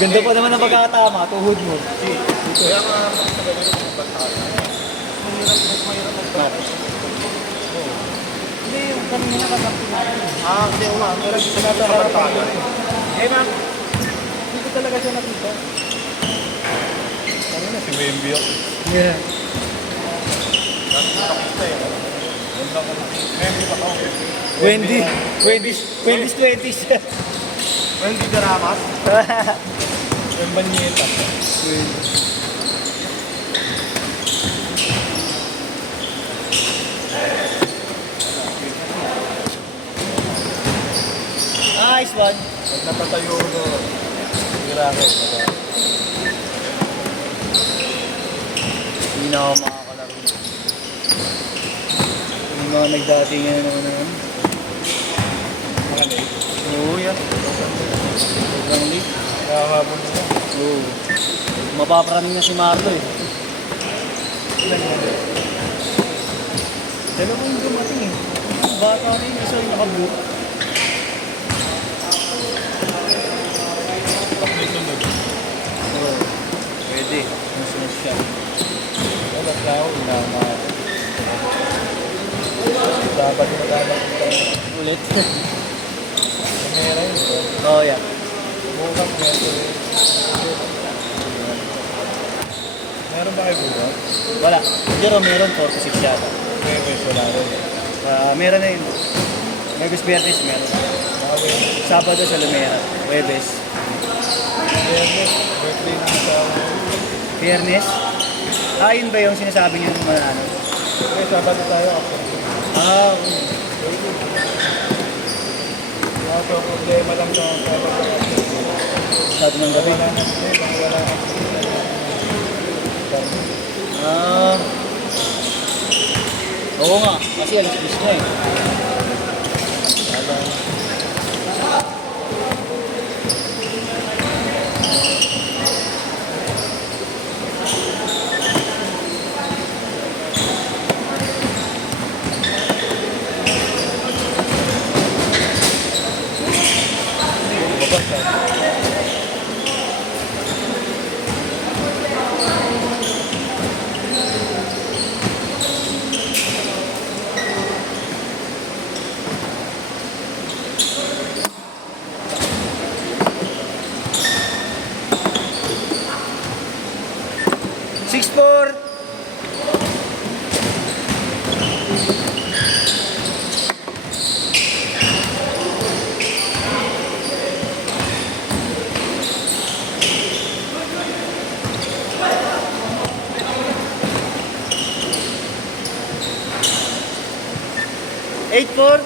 Ganda pa naman ang pagkakatama, tuhod mo. Kaya nga sa gabi ko pagkakataon. Mahirap mag-practice. Hindi, yung kanina kasakti natin. Hindi ko nga. Pero sinabi sa barkada. Ma'am, hindi ko talaga siya nakita. Ano na, si Wemby ako. Yeah. Dati nakita eh. Ganda ko. Wemby ba ako? Wendy's 20s. Wemby Daramas. Yung banyeta. Nice one. Pag napatayo ko, hirake. Hindi na ako makakalaro. Yung mga nagdatingan naman naman. Mga late. Oo, yan. Sobrang late. Kaya hapon na lang. Oo. Mapapraning na si Marlo eh. Ilan yan? Dalawa yung dumating eh. Bata rin, isa yung nakabook. May sunod. Oo. Pwede. Ang sunod siya. Wala tao, inama. Dapat mo dapat Ulit. Kamera yun. Oo, yan. Bukang meron. Meron ba kayo bukas? Wala. Pero meron 4 to 6 yata. May wala rin. Meron na yun. Webes Bernes meron. Sabado sa Lumera. Webes. Birthday na sa... Biyernes? Yun ba yung sinasabi niyo nung mga ano? Okay, Sabado tayo ako. Okay. So, problema lang sa Sabado. Masyado ng gabi. Wala na. Wala na. Oo nga. Kasi alis-alis na eh. Six four. Eight four.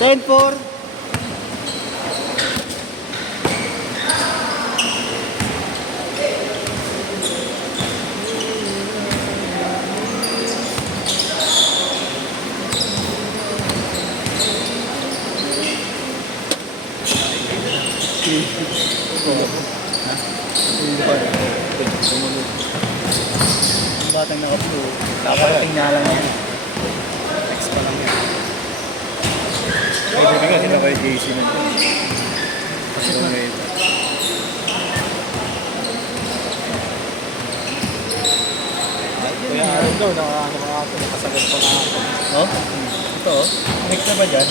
Ten four. Batang naka-blue. Kaparating na lang yan. Next pa lang yan. Ay, hindi nga sila kay JC na dyan. Kasi ngayon. Kaya araw daw, nakasagot pa na ako. Oh? Ito oh. Next na ba dyan?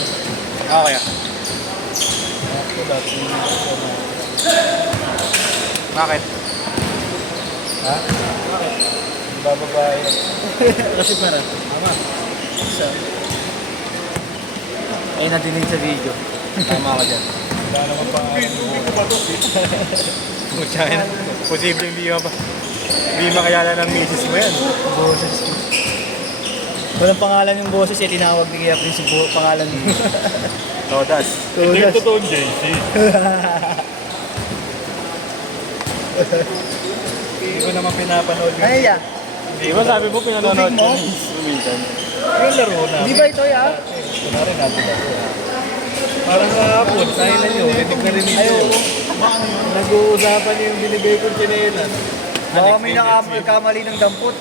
Kaya. Ako dati. Bakit? Ha? Bakit? Bababae. Kasi meron. Tama. Isa. Ay, nadinig sa video. Tama ka dyan. Wala naman pa. Hindi ko ba ito? Posible hindi ka pa. Hindi makayala ng misis mo yan. Boses. Walang pangalan yung boses, eh, tinawag ni Kuya Prince yung pangalan mo. Todas. Ito yung Todas. totoong JC. Hindi ko naman pinapanood yun. Ay, yeah. Di ba sabi mo pinanonood Tubig mo? ko minsan? Yung laro na. Di ba ito, ya? Kunwari natin ako. Parang kahapon, sahilan nyo. Rinig na rinig nyo. Nag-uusapan niyo yung binigay kong chinelas. Baka may nakamali ng dampot.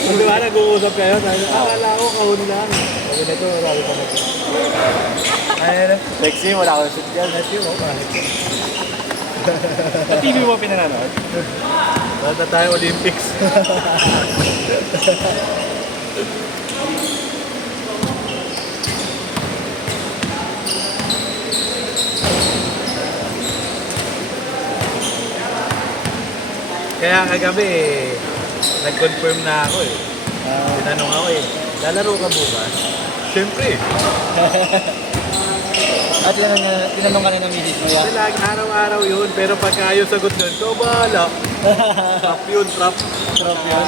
Di ba nag-uusap kayo? Sabi, akala ko kahon lang. Sabi na ito, sabi ko na ito. Ayun. Lexi, wala ko shoot dyan. Lexi, mo, bakit? Sa TV mo pinanood? Bata tayo Olympics. Kaya kagabi nag-confirm na ako eh. Tinanong ako eh, lalaro ka bukas? Siyempre. At tinanong ka na ng misis mo, ya? Kasi lagi araw-araw yun, pero pagka ayaw sagot nun, ito bahala. Trap yun, trap. Trap yun.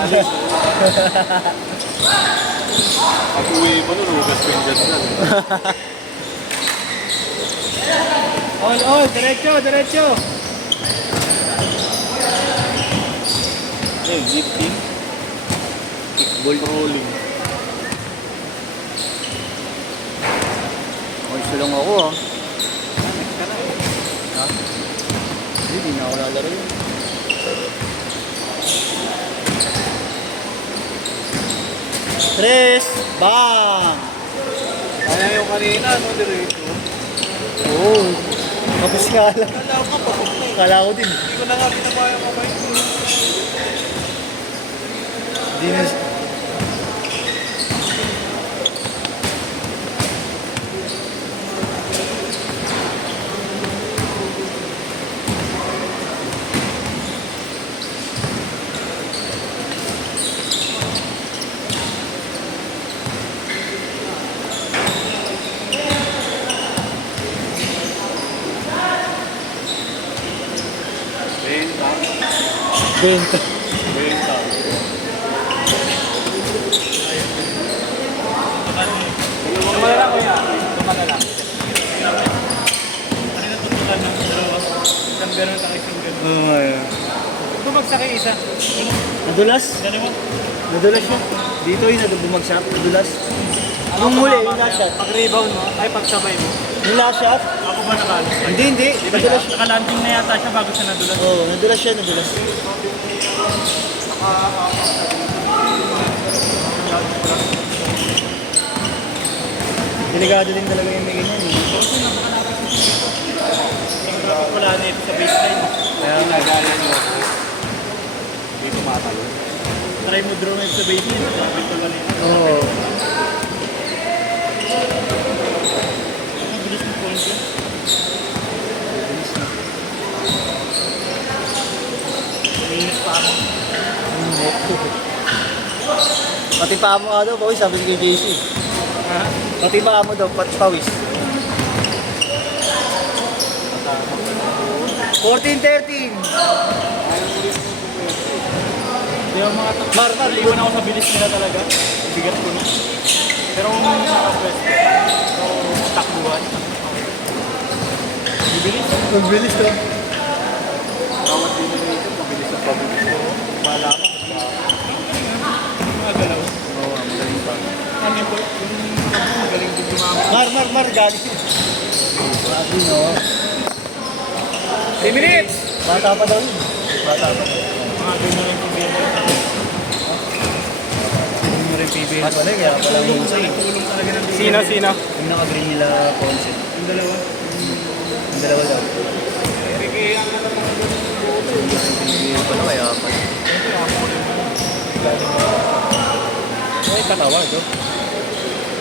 Pag-uwi mo nun, hugas ko yung dyan. All, diretso, diretso. Lifting. Kickball rolling. Ay, sulong ako, ah. Ha? Hindi na ako lalaro yun. Tres, bang! Kaya yung kanina, no, diretso. Oo. Tapos nga lang. Kala ko papok na eh. Kala ko din. Hindi ko na nga pinaba yung kamay ko. Di na... Benta. Benta. Benta. Tulungan mo na lang kuya. Tulungan na lang. Ano na tutukan ng dalawa? Isang gano'n at isang gano'n. Oo, ayun. Bumagsak yung isa. Nadulas? Dalawa. Nadulas yun. Dito yun, bumagsak. Nadulas. Yung muli, yung last shot. Pag-rebound mo, ay pagsabay mo. Yung last shot? Ako ba nakalas? Hindi. Nadulas siya. Nakalanding na yata siya bago siya nadulas. Oo, nadulas siya, nadulas. Delikado din talaga yung may ganyan. Eh. Wala na ito sa baseline. Kaya nga. Nagaya niyo ako. Hindi tumatalo. Try mo draw na sa baseline. Sabi ko kanina. Oo. Ang bilis ng point yun. Minus pa ako. Pati pa mo nga daw, pawis, sabi ni kay JC. Ha? Pati pa mo daw, pati pawis. 14-13. Hindi ako mga Iwan ako sa bilis nila talaga. Bigat ko na. Pero kung nakapwesto, so takbuhan. Bibilis. Magbilis to. Bawat din nila ito, mabilis ang pabilis ko. Bahala ka. Mga galaw. Oo, magaling pa. Ano yung magaling din gumamit. Mar, galing. Sabi no. 3 minutes! Bata pa daw yun. Bata pa. Mga ganyan lang yung bigyan. Hindi mo rin PBL pala, kaya pala yung husay. Tulong talaga ng bigyan. Sino? Yung naka-green nila concept. Yung dalawa. Yung dalawa daw. Bigyan ka naman ng PBL pala, kaya pala. Ay, tatawag, oh.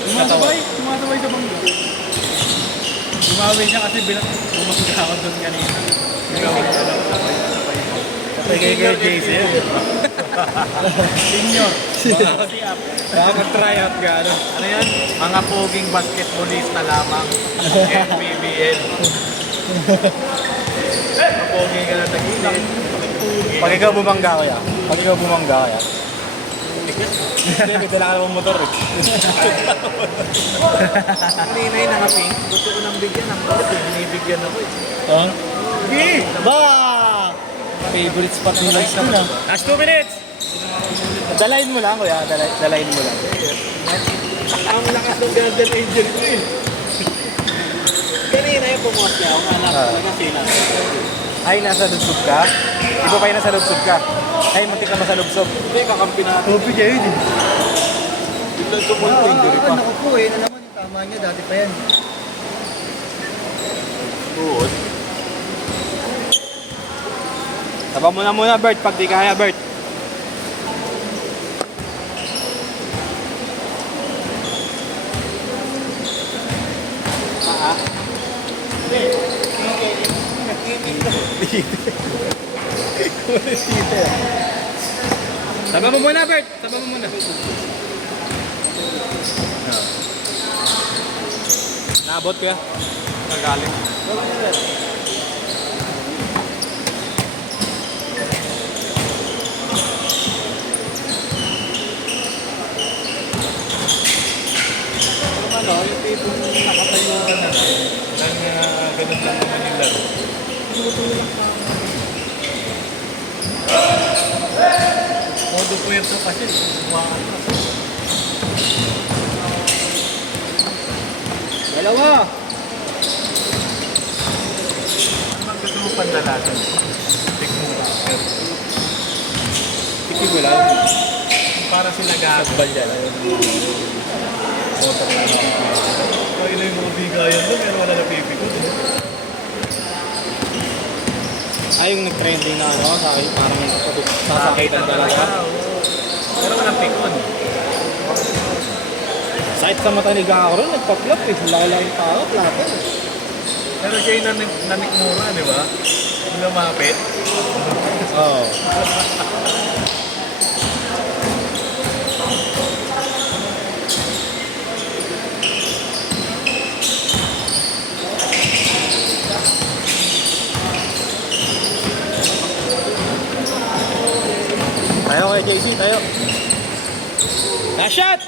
Sumasabay sa bangga. Bumawi siya kasi bilang bumangga ako doon kanina. Patay kay JC. Senior. Nakaka-try out ka, ano? Ano yan? Mga poging basketballista lamang. NPBL. pogi ka na tagilid. Pag ikaw bumangga ko yan. Pag ikaw bumangga ko yan. Hindi, may dala ka namang motor eh. Kanina yung nakapink, gusto ko nang bigyan ng kulit, binibigyan ako eh. Oh? Ba! Favorite spot ni Lights na lang. Last 2 minutes! Dalayin mo lang, kuya. Dalayin mo lang. Ang lakas ng Garden Angel ko eh. Kanina yung pumuwas niya, ang anak talaga sila. Ay, nasa lubsob ka? Iba pa yung nasa lubsob ka? Ay, muntik ka masalubsob. Hindi, kakampi natin. Tubig kayo yun eh. Biglang sumunting, duri pa. Naku po eh, na naman yung tama niya, dati pa yan. Good. Taba mo na muna, Bert, pag di kaya, Bert. Taba mo muna, Bert. Taba mo muna. Naabot ko ya. Nagaling. Ano, yung tipong nakatayo ka na lang, ganun lang naman yung laro. Modo puwerto kasi, bumakan na. Dalawa! Ano gusto mo pandalasan? Tik mo ka. Tikim mo lang. Para sila gagawin. Balyan. Motor lang ako. Kaya na yung mga bigayan doon, pero wala na pipikot. Ay, yung nag-trending na ano, sa akin, parang sasakitan talaga. Pero walang pikon. Sakit sa mata ni Gako rin, nagpa-flop eh. Laki-laki yung tao, plata eh. Pero siya yung nanikmura, di ba? Yung lumapit. Oo. Tayo kay JC, tayo. Last shot!